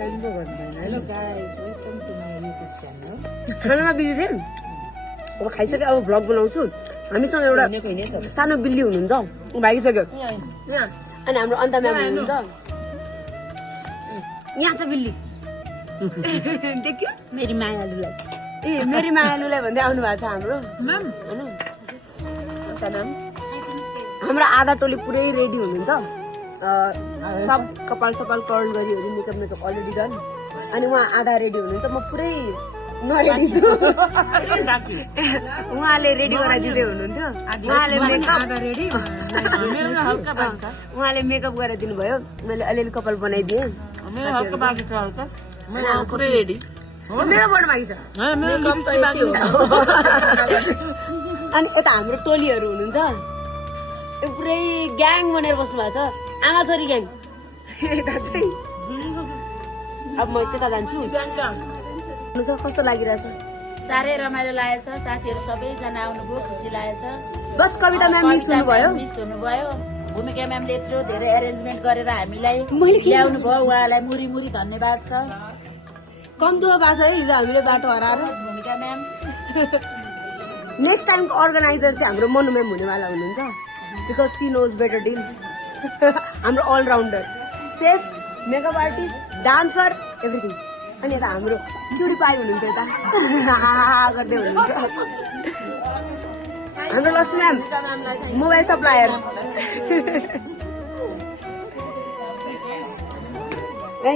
Hello guys, welcome to my YouTube channel. खानामा busy थिएँ अब खाइसक्यो अब भ्लग बनाउँछु हामीसँग एउटा सानो बिल्ली हुनुहुन्छ भागिसक्यो अनि हाम्रो अन्त म्याम हुनुहुन्छ यहाँ छ बिल्ली देख्यो मेरी मायालुलाई मेरी मायालुलाई भन्दै आउनु भएको छ हाम्रो म्याम हैन अन्त म्याम हाम्रो आधा टोली पुरै रेडी हुनुहुन्छ सब कपाल सपाल कर्ल गरिहरू मेकअप अलरेडी डन अनि उहाँ आधा रेडी हुनुहुन्छ म पुरै नरेडी छु उहाँले रेडी गराइदिँदै हुनुहुन्थ्यो उहाँले मेकअप गराइदिनु भयो मैले अलिअलि कपाल बनाइदिएँ मेरोबाट बाँकी छ अनि यता हाम्रो टोलीहरू हुनुहुन्छ पुरै ग्याङ बनेर बस्नु भएको छ आमा छोरी ग्याङ यता चाहिँ अब म त्यता जान्छु कस्तो लागिरहेछ साह्रै रमाइलो लागेछ साथीहरू सबैजना आउनुभयो खुसी लागेछ बस कविता म्याम मिस हुनुभयो मिस हुनुभयो भूमिका म्यामले यत्रो धेरै एरेन्जमेन्ट गरेर हामीलाई ल्याउनु भयो उहाँलाई मुरी मुरी धन्यवाद छ कम दुःख भएको छ है हिजो हामीले बाटो हराएर भूमिका म्याम नेक्स्ट टाइमको अर्गनाइजर चाहिँ हाम्रो मनु म्याम हुनेवाला हुनुहुन्छ because she knows better deal हाम्रो all-rounder safe makeup artist dancer everything अनि यता हाम्रो चुडी पाई हुनुहुन्छ यता गर्दै हुनुहुन्छ हाम्रो लक्ष्मी म्याम मोबाइल सप्लायर है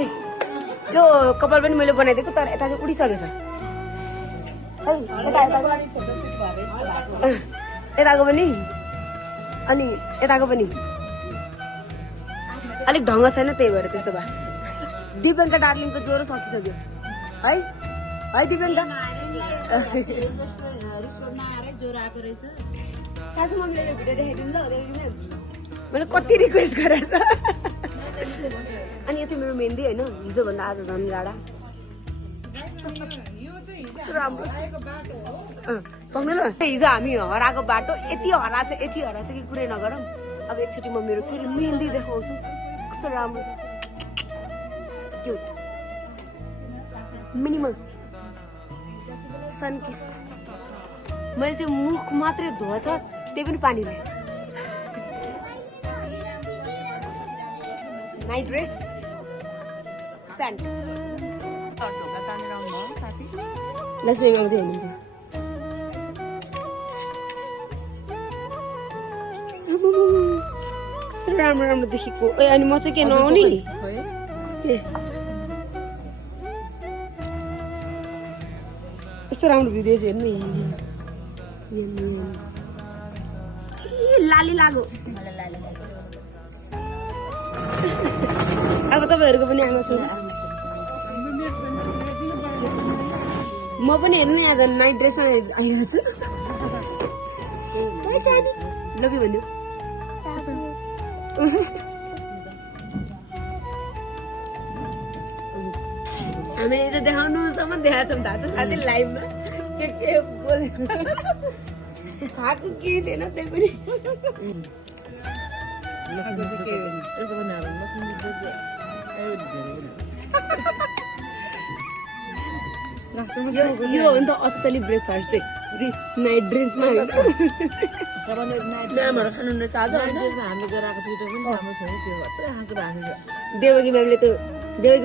त्यो कपाल पनि मैले बनाइदिएको तर यता चाहिँ उडिसकेछ यताको पनि अनि यताको पनि अलिक ढङ्ग छैन त्यही भएर त्यस्तो भयो दिपेङ्का डार्लिङको ज्वरो सकिसक्यो है है दिपेङ्का सासु मम्मीले भिडियो देखाइदिनु ल मैले कति रिक्वेस्ट गरेर अनि यो चाहिँ मेरो मेहन्दी होइन हिजोभन्दा आज झन् गाडा पाउनु ल हिजो हामी हराएको बाटो यति हराछ कि कुरै नगरौँ अब एकचोटि म मेरो फेरि मेहन्दी देखाउँछु कस्तो राम्रो छ मिनिमम सनकिस्ट मैले चाहिँ मुख मात्रै धोएछ त्यही पनि पानीले नाइट ड्रेस प्यान्ट लक्ष्मी गाउँदै हुनुहुन्थ्यो राम्रो राम्रो देखेको अनि म चाहिँ के नआउने यस्तो राम्रो भिडियो चाहिँ हेर्नु लाली लाग्यो अब तपाईँहरूको पनि आमा छ म पनि हेर्नु आज नाइट ड्रेसमा आइरहेको छु लभी भन्यो हामीले त देखाउनुसम्म देखाएको छौँ थाहा छ साथै लाइभमा के बोल्यो खाएको केही थिएन त्यही पनि यो हो नि त असली ब्रेकफास्ट चाहिँ नाइट ड्रेसमा म्यामहरू खानु रहेछ आज देवकी म्यामले त देवकी